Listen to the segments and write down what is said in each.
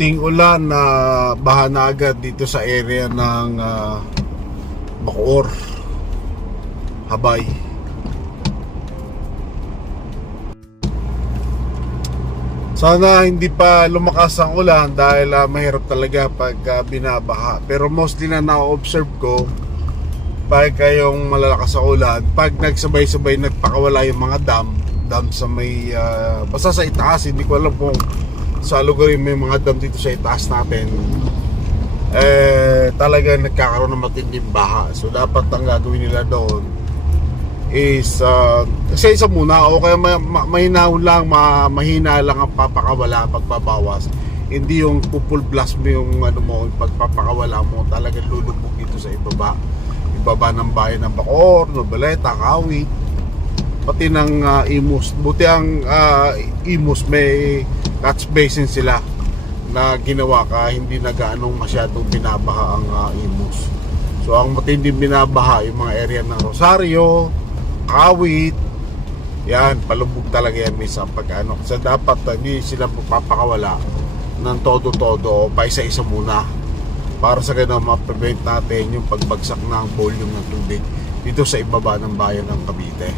konting ulan na baha na agad dito sa area ng Bacoor, Habay. Sana hindi pa lumakas ang ulan dahil mahirap talaga pag binabaha. Pero mostly na na-observe ko, pag kayong malalakas ang ulan, pag nagsabay-sabay nagpakawala yung mga dam sa may basta sa itaas, hindi ko alam kung sa lugar may mga dam dito sa itaas natin, talaga nagkakaroon ng matinding baha. So dapat ang gagawin nila doon is kasi isa muna o kaya mahina lang ang papakawala, pagbabawas. Hindi yung full blast mo yung pagpapakawala mo, talagang lulubog dito sa ibaba ng bayan ng Bacoor, Noveleta, Kawit, pati ng Imus. Buti ang Imus may catch basin sila na ginawa ka, hindi na gaanong masyadong binabaha ang Imus. So ang matinding binabaha yung mga area ng Rosario, Kawit, yan, palubog talaga yan minsan pag so dapat hindi sila papakawala ng todo-todo o pa isa-isa muna, para sa ganun ma-prevent natin yung pagbagsak ng volume ng tubig dito sa ibaba ng bayan ng Cavite.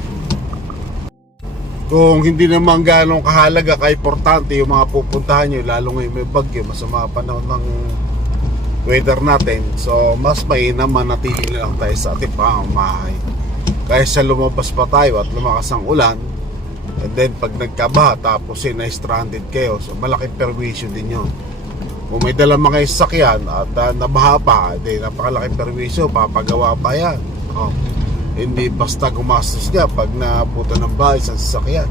Kung hindi naman ganong kahalaga, ka-importante yung mga pupuntahan nyo, lalo ngayon may bagyo, masama panahon ng weather natin, so mas mainam manatili lang tayo sa ating pamamahay kaysa lumabas pa tayo at lumakas ang ulan, and then pag nagkabaha tapos na-stranded kayo, so malaking perwisyo din yun. Kung may dala mga sasakyan at nabaha pa, napakalaking perwisyo, papagawa pa yan. Hindi basta gumastos ka pag naputa ng bahay sa sasakyan.